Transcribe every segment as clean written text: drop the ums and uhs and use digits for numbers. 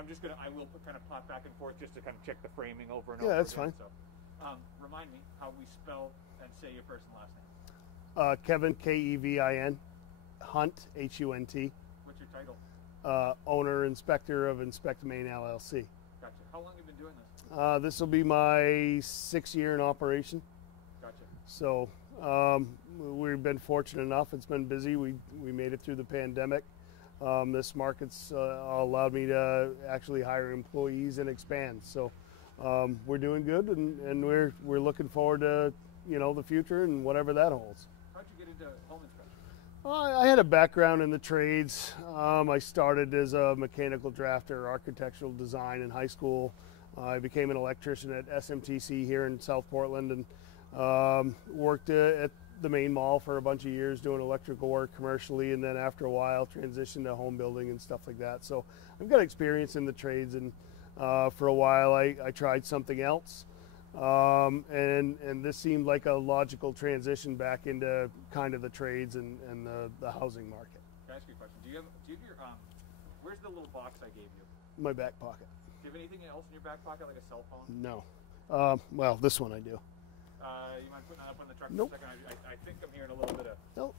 I will kind of pop back and forth just to kind of check the framing over and over. Yeah, that's again. fine. So, remind me how we spell and say your first and last name. Kevin, Kevin, Hunt, Hunt. What's your title? Owner, inspector of Inspect Maine, LLC. Gotcha. How long have you been doing this? This will be my 6th year in operation. Gotcha. So we've been fortunate enough. It's been busy. We made it through the pandemic. This market's allowed me to actually hire employees and expand. So we're doing good, and we're looking forward to the future and whatever that holds. How'd you get into home inspection? I had a background in the trades. I started as a mechanical drafter, architectural design in high school. I became an electrician at SMTC here in South Portland, and worked at the Maine Mall for a bunch of years doing electrical work commercially, and then after a while transitioned to home building and stuff like that. So I've got experience in the trades, and for a while I tried something else, and this seemed like a logical transition back into kind of the trades and the housing market. Can I ask you a question? Do you have your where's the little box I gave you? My back pocket. Do you have anything else in your back pocket, like a cell phone? No. Well, this one I do. You mind putting that up on the truck Nope. for a second? I think I'm hearing a little bit of... Nope.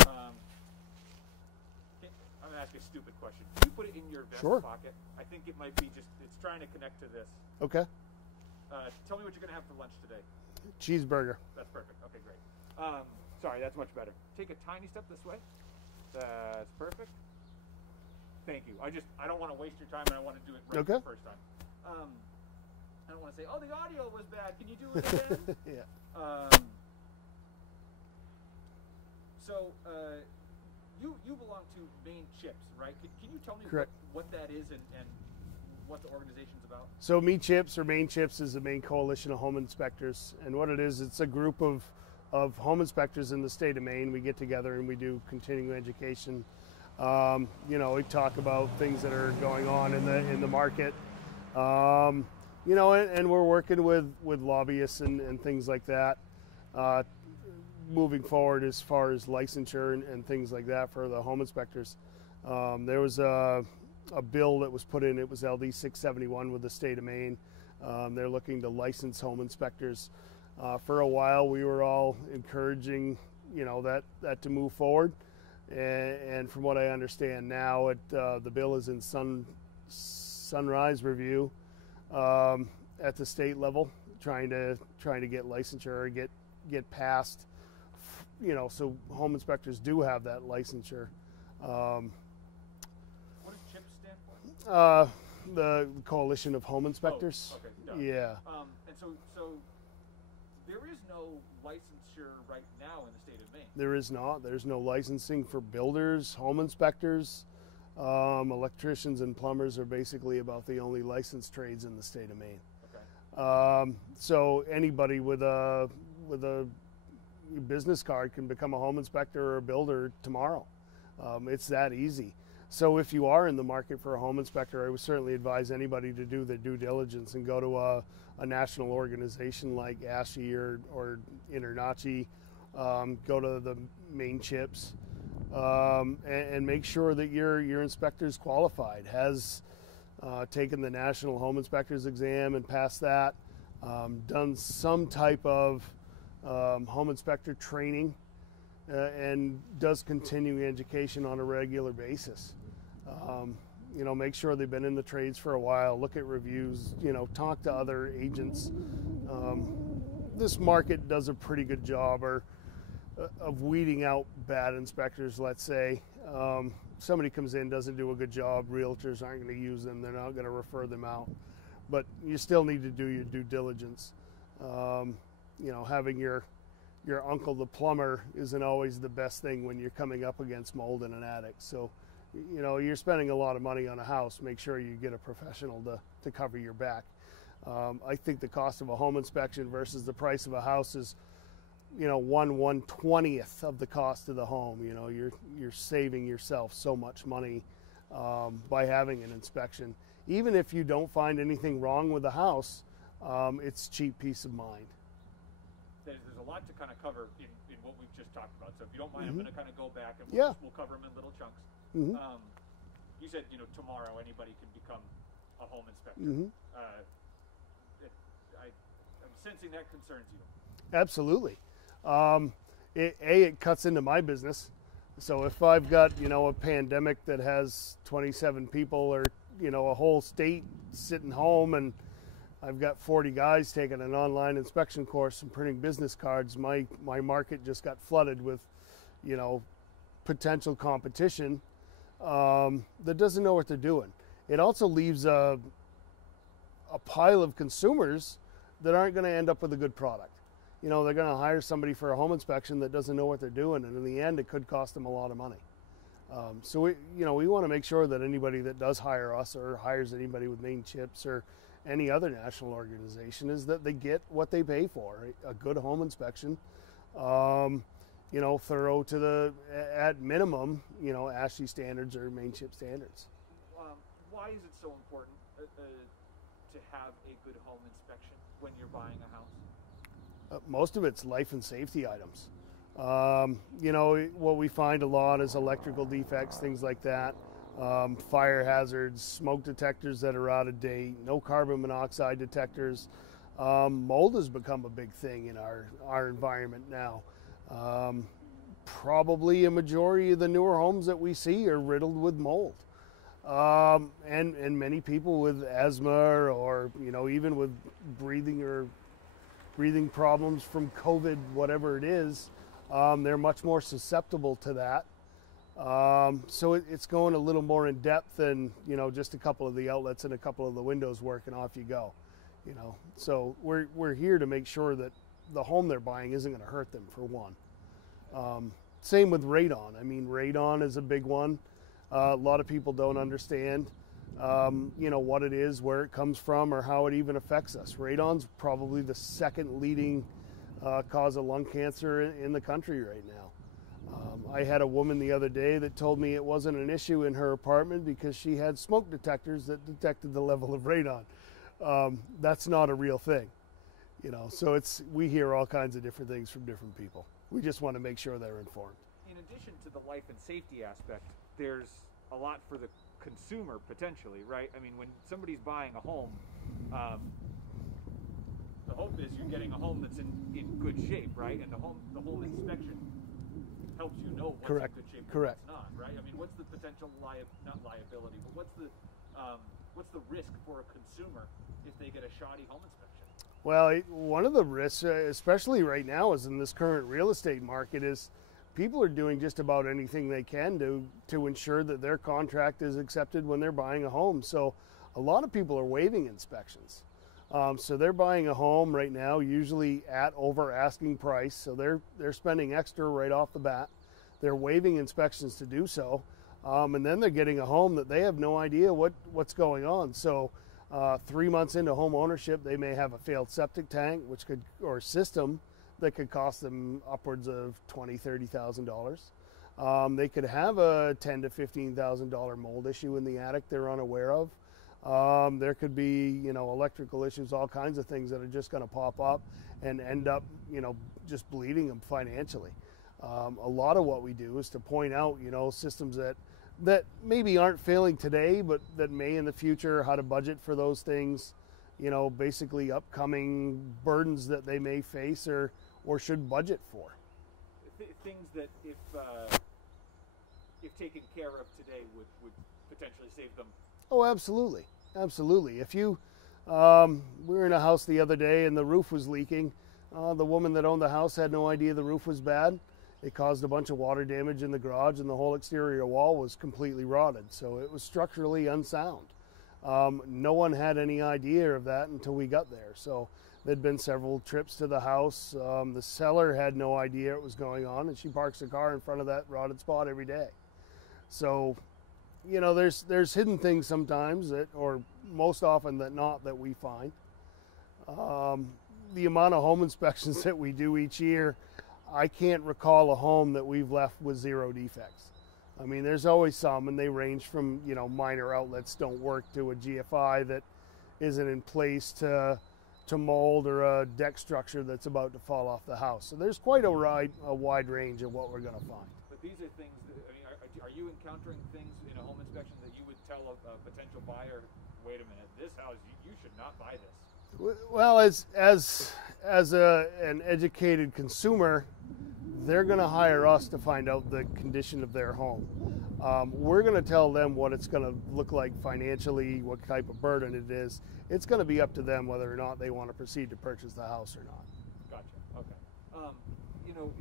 I'm going to ask you a stupid question. Can you put it in your vest Sure. pocket? I think it might be just... It's trying to connect to this. Okay. Tell me what you're going to have for lunch today. Cheeseburger. That's perfect. Okay, great. Sorry, that's much better. Take a tiny step this way. That's perfect. Thank you. I don't want to waste your time, and I want to do it right the first time. I don't want to say, oh, the audio was bad. Can you do it again? Yeah. So you belong to Maine Chips, right? Can you tell me what that is and what the organization's about? So Maine Chips is the Maine Coalition of Home Inspectors, and what it is, it's a group of home inspectors in the state of Maine. We get together and we do continuing education. We talk about things that are going on in the market. And we're working with lobbyists and things like that, moving forward as far as licensure and things like that for the home inspectors. There was a bill that was put in, it was LD 671 with the state of Maine. They're looking to license home inspectors. For a while we were all encouraging, that to move forward. And from what I understand now, the bill is in sunrise review at the state level, trying to get licensure or get passed, so home inspectors do have that licensure. What does CHIP stand for? The Coalition of Home Inspectors. Oh, okay. Yeah. And so there is no licensure right now in the state of Maine. There is not. There's no licensing for builders, home inspectors. Electricians and plumbers are basically about the only licensed trades in the state of Maine. Okay. So anybody with a business card can become a home inspector or a builder tomorrow. It's that easy. So if you are in the market for a home inspector, I would certainly advise anybody to do their due diligence and go to a national organization like ASHI or InterNACHI, go to the Maine Chips, and make sure that your inspector is qualified, has taken the National Home Inspectors exam and passed that, done some type of home inspector training, and does continuing education on a regular basis. Make sure they've been in the trades for a while, look at reviews, talk to other agents. This market does a pretty good job of weeding out bad inspectors, let's say. Somebody comes in, doesn't do a good job, realtors aren't going to use them, they're not going to refer them out. But you still need to do your due diligence. Having your uncle the plumber isn't always the best thing when you're coming up against mold in an attic. So, you're spending a lot of money on a house, make sure you get a professional to cover your back. I think the cost of a home inspection versus the price of a house is, 1/120th of the cost of the home. You're saving yourself so much money by having an inspection. Even if you don't find anything wrong with the house, it's cheap peace of mind. There's a lot to kind of cover in what we've just talked about. So if you don't mind, I'm going to kind of go back and we'll cover them in little chunks. you said, you know, tomorrow anybody can become a home inspector. Mm-hmm. I'm sensing that concerns you. Absolutely. It cuts into my business. So if I've got, you know, a pandemic that has 27 people, or, you know, a whole state sitting home, and I've got 40 guys taking an online inspection course and printing business cards, my market just got flooded with, you know, potential competition that doesn't know what they're doing. It also leaves a pile of consumers that aren't going to end up with a good product. You know, they're going to hire somebody for a home inspection that doesn't know what they're doing, and in the end, it could cost them a lot of money. So we want to make sure that anybody that does hire us or hires anybody with Maine Chips or any other national organization is that they get what they pay for, a good home inspection, you know, thorough to the, at minimum, you know, ASHI standards or Maine Chip standards. Why is it so important to have a good home inspection when you're buying a house? Most of it's life and safety items. You know, what we find a lot is electrical defects, things like that, fire hazards, smoke detectors that are out of date, no carbon monoxide detectors. Mold has become a big thing in our environment now. Probably a majority of the newer homes that we see are riddled with mold. And many people with asthma or, you know, even with breathing problems from COVID, whatever it is, they're much more susceptible to that. So it's going a little more in depth than, you know, just a couple of the outlets and a couple of the windows working, off you go, you know. So we're here to make sure that the home they're buying isn't going to hurt them, for one. Same with radon. I mean, radon is a big one. A lot of people don't understand, you know, what it is, where it comes from, or how it even affects us. Radon's probably the second leading cause of lung cancer in the country right now. I had a woman the other day that told me it wasn't an issue in her apartment because she had smoke detectors that detected the level of radon. That's not a real thing, you know. So we hear all kinds of different things from different people. We just want to make sure they're informed. In addition to the life and safety aspect, there's a lot for the consumer potentially, right? I mean, when somebody's buying a home, the hope is you're getting a home that's in good shape, right? And the home inspection helps you know what's Correct. in good shape and Correct. what's not, right? I mean, what's the potential not liability, but what's the risk for a consumer if they get a shoddy home inspection? Well, one of the risks, especially right now, is in this current real estate market, is people are doing just about anything they can to ensure that their contract is accepted when they're buying a home. So a lot of people are waiving inspections. So they're buying a home right now, usually at over asking price. So they're spending extra right off the bat. They're waiving inspections to do so. And then they're getting a home that they have no idea what's going on. So 3 months into home ownership, they may have a failed septic tank, or system that could cost them upwards of $20,000, $30,000. They could have a $10,000 to $15,000 mold issue in the attic they're unaware of. There could be, you know, electrical issues, all kinds of things that are just going to pop up and end up, you know, just bleeding them financially. A lot of what we do is to point out, you know, systems that maybe aren't failing today, but that may in the future, how to budget for those things, you know, basically upcoming burdens that they may face or should budget for. Things that if taken care of today would potentially save them. Oh, absolutely. Absolutely. If you, we were in a house the other day and the roof was leaking. The woman that owned the house had no idea the roof was bad. It caused a bunch of water damage in the garage, and the whole exterior wall was completely rotted. So it was structurally unsound. No one had any idea of that until we got there. So there'd been several trips to the house. The seller had no idea what was going on, and she parks the car in front of that rotted spot every day. So, you know, there's hidden things sometimes or most often than not, that we find. The amount of home inspections that we do each year, I can't recall a home that we've left with 0 defects. I mean, there's always some, and they range from, you know, minor outlets don't work to a GFI that isn't in place to mold, or a deck structure that's about to fall off the house. So there's quite a wide range of what we're going to find. But these are things that, I mean, are you encountering things in a home inspection that you would tell a potential buyer, wait a minute, this house, you should not buy this? Well, as an educated consumer, they're going to hire us to find out the condition of their home. We're going to tell them what it's going to look like financially, what type of burden it is. It's going to be up to them whether or not they want to proceed to purchase the house or not. Gotcha. Okay. You know,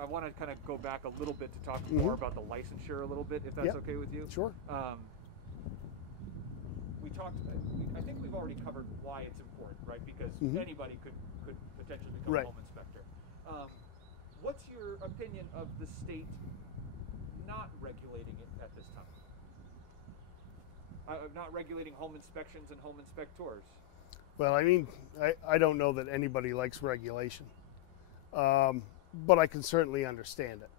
I want to kind of go back a little bit to talk more about the licensure a little bit, if that's okay with you. Sure. We talked. I think we've already covered why it's important, right? Because anybody could potentially become a home inspector. What's your opinion of the state not regulating it at this time? Not regulating home inspections and home inspectors? Well, I mean, I don't know that anybody likes regulation, but I can certainly understand it.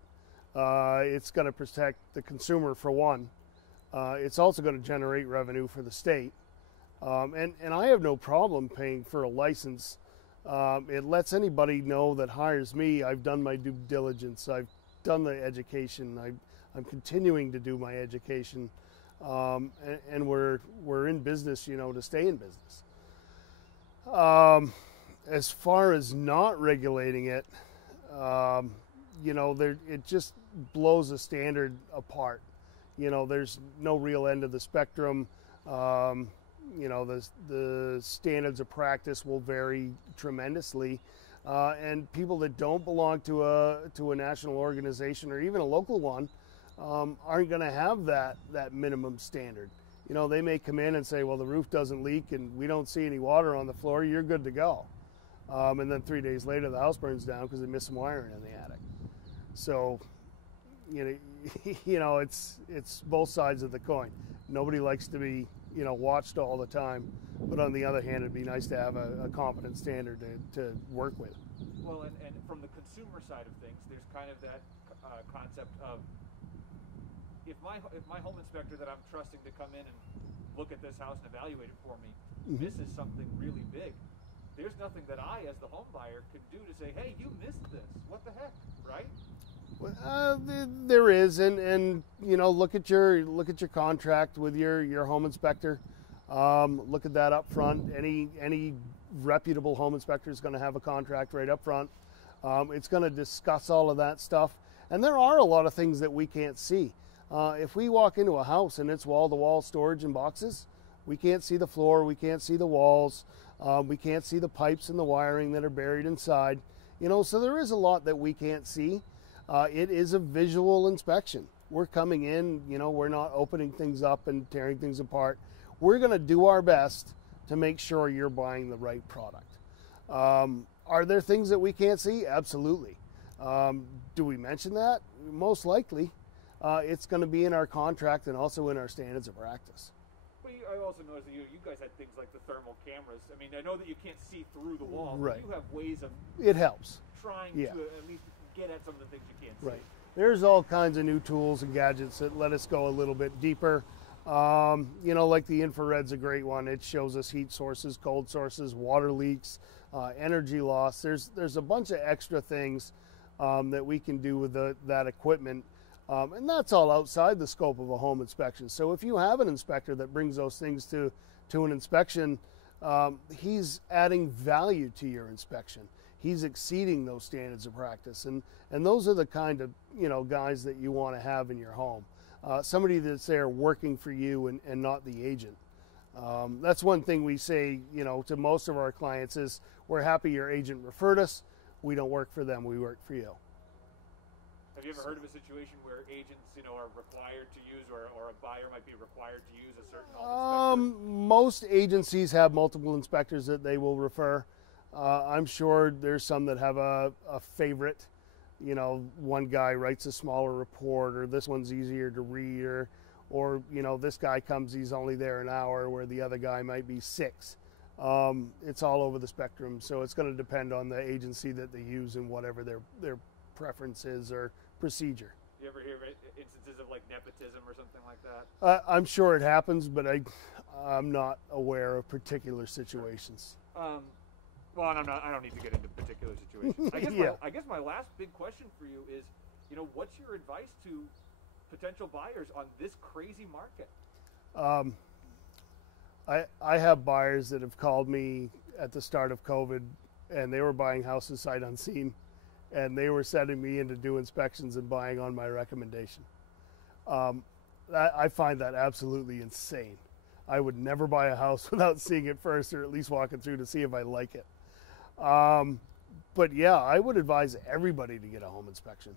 It's going to protect the consumer for one. It's also going to generate revenue for the state. And I have no problem paying for a license. It lets anybody know that hires me, I've done my due diligence, I've done the education, I'm continuing to do my education, and we're in business, you know, to stay in business. As far as not regulating it, you know, it just blows the standard apart. You know, there's no real end of the spectrum. You know, the standards of practice will vary tremendously, and people that don't belong to a national organization or even a local one aren't going to have that minimum standard. You know, they may come in and say, well, the roof doesn't leak and we don't see any water on the floor, you're good to go. And then 3 days later, the house burns down because they missed some wiring in the attic. So, you know, it's both sides of the coin. Nobody likes to be, you know, watched all the time, but on the other hand, it'd be nice to have a competent standard to work with. Well, and from the consumer side of things, there's kind of that concept of if my home inspector that I'm trusting to come in and look at this house and evaluate it for me misses something really big, there's nothing that I, as the home buyer, can do to say, hey, you missed this. What the heck, right? There is, and you know, look at your contract with your home inspector. Look at that up front. Any reputable home inspector is going to have a contract right up front. It's going to discuss all of that stuff, and there are a lot of things that we can't see. If we walk into a house and it's wall-to-wall storage in boxes, we can't see the floor, we can't see the walls, we can't see the pipes and the wiring that are buried inside. You know, so there is a lot that we can't see. It is a visual inspection. We're coming in, you know, we're not opening things up and tearing things apart. We're going to do our best to make sure you're buying the right product. Are there things that we can't see? Absolutely. Do we mention that? Most likely. It's going to be in our contract and also in our standards of practice. But I also noticed that you guys had things like the thermal cameras. I mean, I know that you can't see through the wall, right. But you have ways of it helps. Trying to at least get at some of the things you can't see. Right. There's all kinds of new tools and gadgets that let us go a little bit deeper. You know, like the infrared's a great one. It shows us heat sources, cold sources, water leaks, energy loss. There's a bunch of extra things that we can do with that equipment. And that's all outside the scope of a home inspection. So if you have an inspector that brings those things to an inspection, he's adding value to your inspection. He's exceeding those standards of practice. And those are the kind of, you know, guys that you want to have in your home. Somebody that's there working for you and not the agent. That's one thing we say, you know, to most of our clients is, we're happy your agent referred us. We don't work for them, we work for you. Have you ever heard of a situation where agents, you know, are required to use, or a buyer might be required to use a certain home inspector? Most agencies have multiple inspectors that they will refer. I'm sure there's some that have a favorite. You know, one guy writes a smaller report, or this one's easier to read, or you know, this guy comes, he's only there an hour, where the other guy might be 6. It's all over the spectrum, so it's going to depend on the agency that they use and whatever their preference is or procedure. You ever hear instances of like nepotism or something like that? I'm sure it happens, but I'm not aware of particular situations. Well, and I don't need to get into particular situations. I guess my last big question for you is, you know, what's your advice to potential buyers on this crazy market? I have buyers that have called me at the start of COVID, and they were buying houses sight unseen, and they were sending me in to do inspections and buying on my recommendation. I find that absolutely insane. I would never buy a house without seeing it first, or at least walking through to see if I like it. But yeah, I would advise everybody to get a home inspection.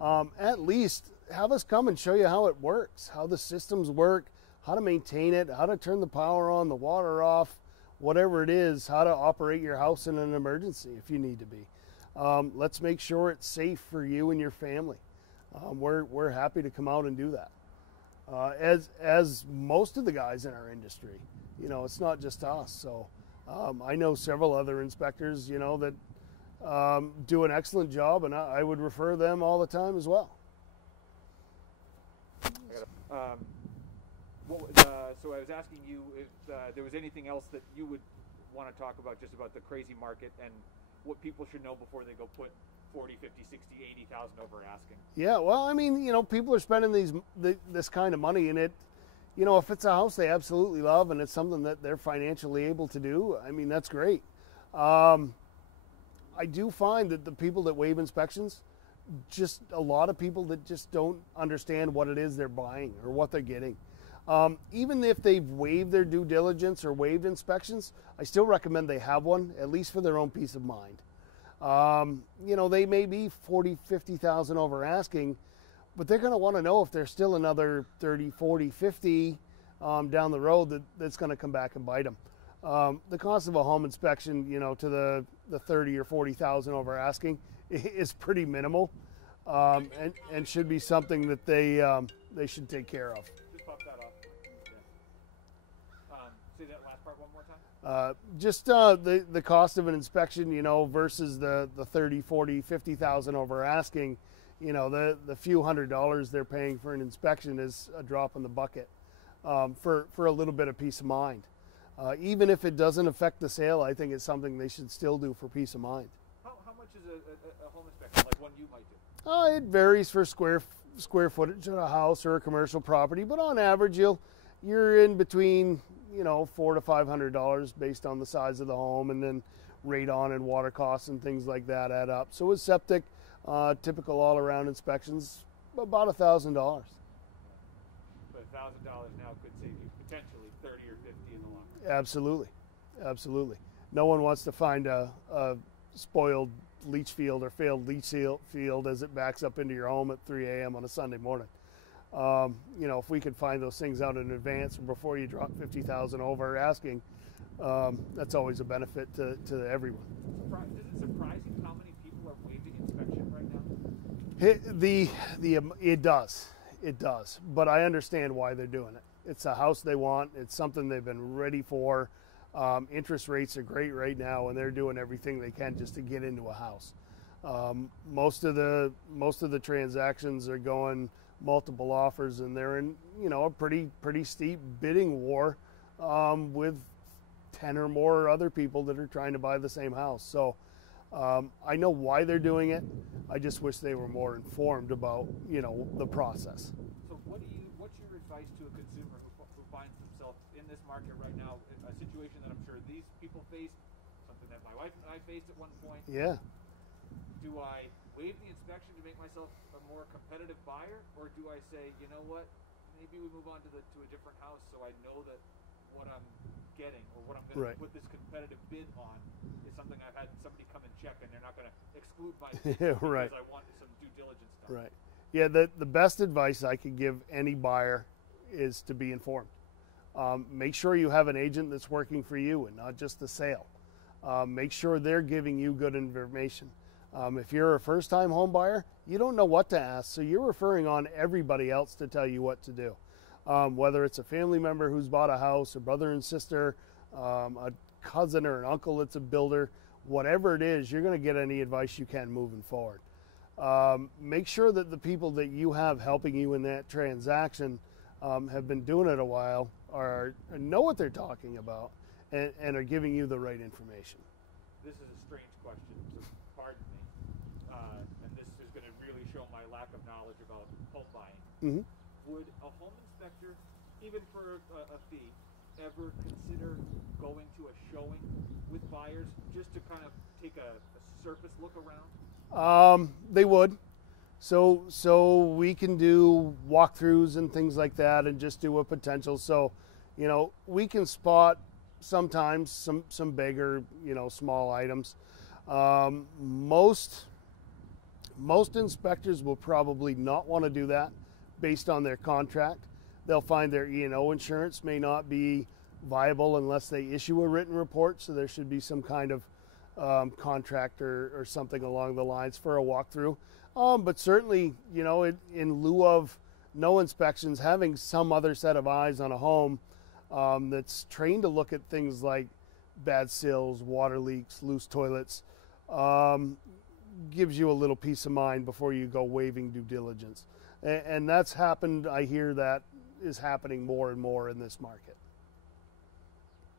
At least have us come and show you how it works, how the systems work, how to maintain it, how to turn the power on, the water off, whatever it is, how to operate your house in an emergency if you need to be. Let's make sure it's safe for you and your family. We're happy to come out and do that. As most of the guys in our industry, you know, it's not just us. So I know several other inspectors, you know, that do an excellent job, and I would refer them all the time as well. So I was asking you if there was anything else that you would want to talk about, just about the crazy market and what people should know before they go put 40, 50, 60, 80,000 over asking. Yeah, well, I mean, you know, people are spending this kind of money in it. You know, if it's a house they absolutely love and it's something that they're financially able to do, I mean, that's great. I do find that the people that waive inspections, just a lot of people that just don't understand what it is they're buying or what they're getting. Even if they've waived their due diligence or waived inspections, I still recommend they have one, at least for their own peace of mind. You know, they may be 40, 50,000 over asking, but they're going to want to know if there's still another 30, 40, 50 down the road that's going to come back and bite them. The cost of a home inspection, you know, to the 30 or 40,000 over asking is pretty minimal, and should be something that they should take care of. Just pop that off. Yeah. Say that last part one more time. Just the cost of an inspection, you know, versus the 30, 40, 50,000 over asking, you know, the few $100s they're paying for an inspection is a drop in the bucket for a little bit of peace of mind. Even if it doesn't affect the sale, I think it's something they should still do for peace of mind. How much is a home inspection, like one you might do? It varies for square footage of a house or a commercial property, but on average you're in between, you know, $400 to $500 based on the size of the home, and then radon and water costs and things like that add up. So with septic, typical all-around inspections, about $1,000. But $1,000 now could save you potentially 30 or 50 in the long run. Absolutely, absolutely. No one wants to find a spoiled leach field or failed leach field as it backs up into your home at 3 a.m. on a Sunday morning. You know, if we could find those things out in advance before you drop 50,000 over asking, that's always a benefit to everyone. Is it surprising how many people are waiving inspection right now? It does, but I understand why they're doing it. It's a house they want. It's something they've been ready for. Interest rates are great right now, and they're doing everything they can just to get into a house. Most of the transactions are going multiple offers, and they're in, you know, a pretty steep bidding war with 10 or more other people that are trying to buy the same house. So I know why they're doing it. I just wish they were more informed about, you know, the process. So what's your advice to a consumer who finds themselves in this market right now, a situation that I'm sure these people faced, something that my wife and I faced at one point? Yeah. Do I waive the inspection to make myself a more competitive buyer, or do I say, you know what, maybe we move on to a different house so I know that what I'm getting or what I'm going to put this competitive bid on is something I've had somebody come and check, and they're not going to exclude my because I want some due diligence done. Right. Yeah, the best advice I could give any buyer is to be informed. Make sure you have an agent that's working for you and not just the sale. Make sure they're giving you good information. If you're a first-time home buyer, you don't know what to ask, so you're referring on everybody else to tell you what to do. Whether it's a family member who's bought a house, a brother and sister, a cousin or an uncle that's a builder, whatever it is, you're going to get any advice you can moving forward. Make sure that the people that you have helping you in that transaction have been doing it a while, or know what they're talking about, and are giving you the right information. This is a strange question, so pardon me, and this is going to really show my lack of knowledge about home buying. Mm-hmm. would a home inspector, even for a fee, ever consider going to a showing with buyers just to kind of take a surface look around? They would. So we can do walkthroughs and things like that and just do a potential. So, you know, we can spot sometimes some bigger, you know, small items. Most inspectors will probably not want to do that based on their contract. They'll find their E&O insurance may not be viable unless they issue a written report. So there should be some kind of contract or something along the lines for a walkthrough. But certainly, you know, in lieu of no inspections, having some other set of eyes on a home that's trained to look at things like bad sills, water leaks, loose toilets, gives you a little peace of mind before you go waiving due diligence. And that's happened, I hear that is happening more and more in this market.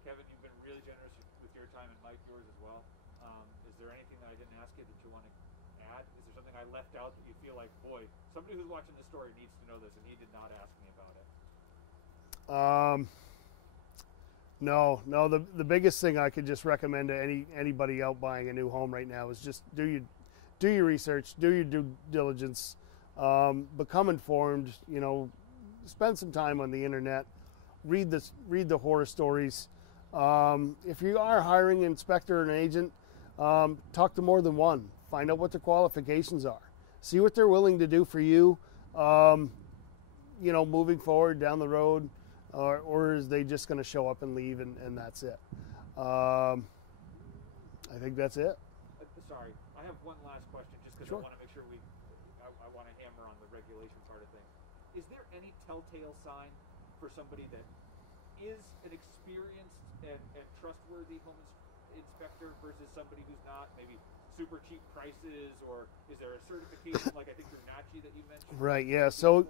Kevin, you've been really generous with your time, and Mike, yours as well. Is there anything that I didn't ask you that you want to add? Is there something I left out that you feel like, boy, somebody who's watching this story needs to know this, and he did not ask me about it? No. The biggest thing I could just recommend to anybody out buying a new home right now is just do your research, do your due diligence, become informed. You know, spend some time on the internet, read the horror stories. If you are hiring an inspector or an agent, talk to more than one. Find out what their qualifications are. See what they're willing to do for you. You know, moving forward down the road, or is they just going to show up and leave and that's it? I think that's it. Sorry, I have one last question, just because Sure. I want to make sure I want to hammer on the regulation part of things. Is there any telltale sign for somebody that is an experienced and trustworthy home inspector versus somebody who's not? Maybe super cheap prices, or is there a certification like I think through NACHI that you mentioned? Right. Yeah. So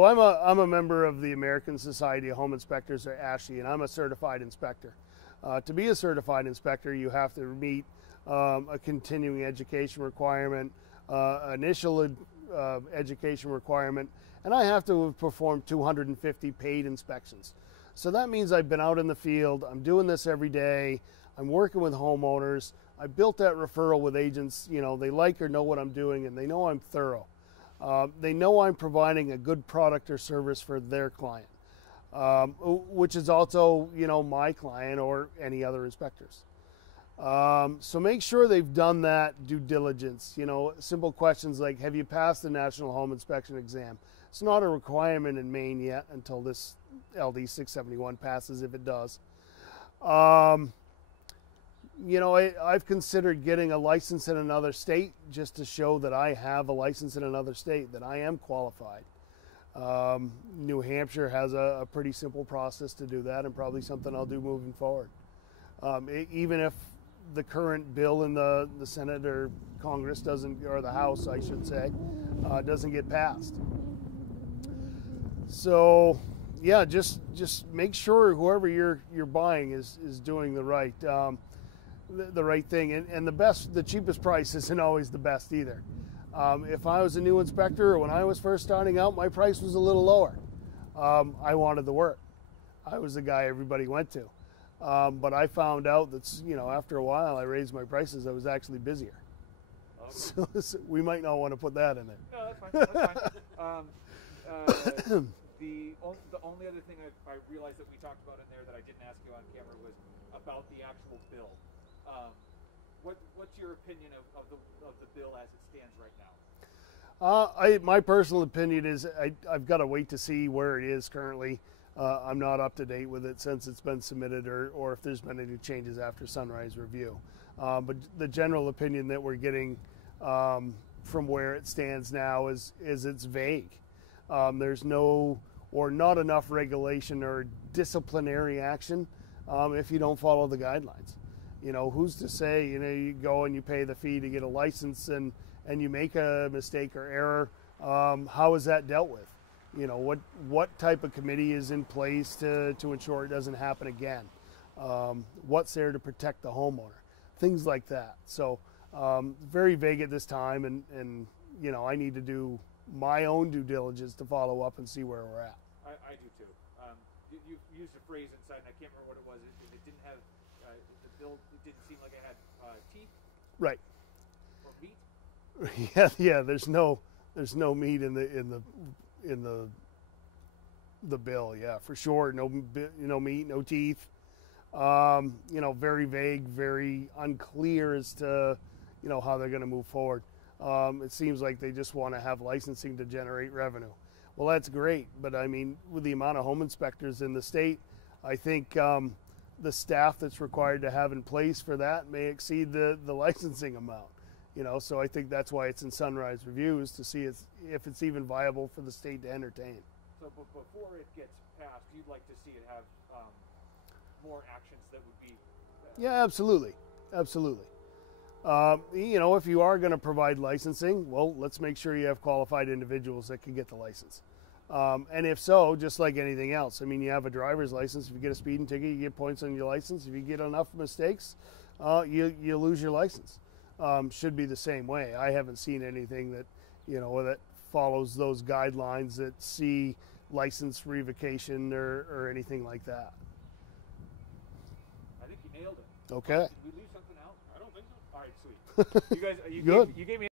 I'm a member of the American Society of Home Inspectors, or ASHI, and I'm a certified inspector. To be a certified inspector, you have to meet a continuing education requirement, initial education requirement, and I have to have performed 250 paid inspections. So that means I've been out in the field, I'm doing this every day, I'm working with homeowners, I built that referral with agents, you know, they like or know what I'm doing, and they know I'm thorough. They know I'm providing a good product or service for their client, which is also, you know, my client or any other inspectors. So make sure they've done that due diligence. You know, simple questions like, have you passed the National Home Inspection Exam? It's not a requirement in Maine yet until this LD 671 passes, if it does. You know, I've considered getting a license in another state just to show that I have a license in another state, that I am qualified. New Hampshire has a pretty simple process to do that, and probably something I'll do moving forward. Even if the current bill in the Senate or Congress doesn't, or the House, I should say, doesn't get passed. So, yeah, just make sure whoever you're buying is doing the right thing, and the cheapest price isn't always the best either. If I was a new inspector, or when I was first starting out, my price was a little lower. I wanted the work. I was the guy everybody went to. But I found out that, you know, after a while I raised my prices, I was actually busier. Okay. So we might not want to put that in there. No, that's fine. That's fine. The only other thing I realized that we talked about in there that I didn't ask you on camera was about the actual bill. What's your opinion of the bill as it stands right now? My personal opinion is I've got to wait to see where it is currently. I'm not up to date with it since it's been submitted, or if there's been any changes after Sunrise review. But the general opinion that we're getting from where it stands now is it's vague. There's no or not enough regulation or disciplinary action if you don't follow the guidelines. You know, who's to say, you know, you go and you pay the fee to get a license and you make a mistake or error, how is that dealt with? You know, what type of committee is in place to ensure it doesn't happen again? What's there to protect the homeowner? Things like that. So very vague at this time, and you know, I need to do my own due diligence to follow up and see where we're at. I do too. You used a phrase inside, and I can't remember what it was. If it didn't have the bill, it didn't seem like it had teeth. Right. Or meat. Yeah. There's no meat in the bill. Yeah, for sure. No meat, no teeth. Very vague, very unclear as to how they're going to move forward. It seems like they just want to have licensing to generate revenue. Well, that's great, but I mean, with the amount of home inspectors in the state, I think the staff that's required to have in place for that may exceed the licensing amount. So I think that's why it's in Sunrise Reviews, to see if it's even viable for the state to entertain. So before it gets passed, you'd like to see it have more actions that would be... Yeah, absolutely. If you are going to provide licensing, well, let's make sure you have qualified individuals that can get the license. And if so, just like anything else, I mean, you have a driver's license. If you get a speeding ticket, you get points on your license. If you get enough mistakes, you lose your license. Should be the same way. I haven't seen anything that, that follows those guidelines that see license revocation or anything like that. I think you nailed it. Okay. Did we leave something out? I don't think so. All right, sweet. You guys, Good. You gave me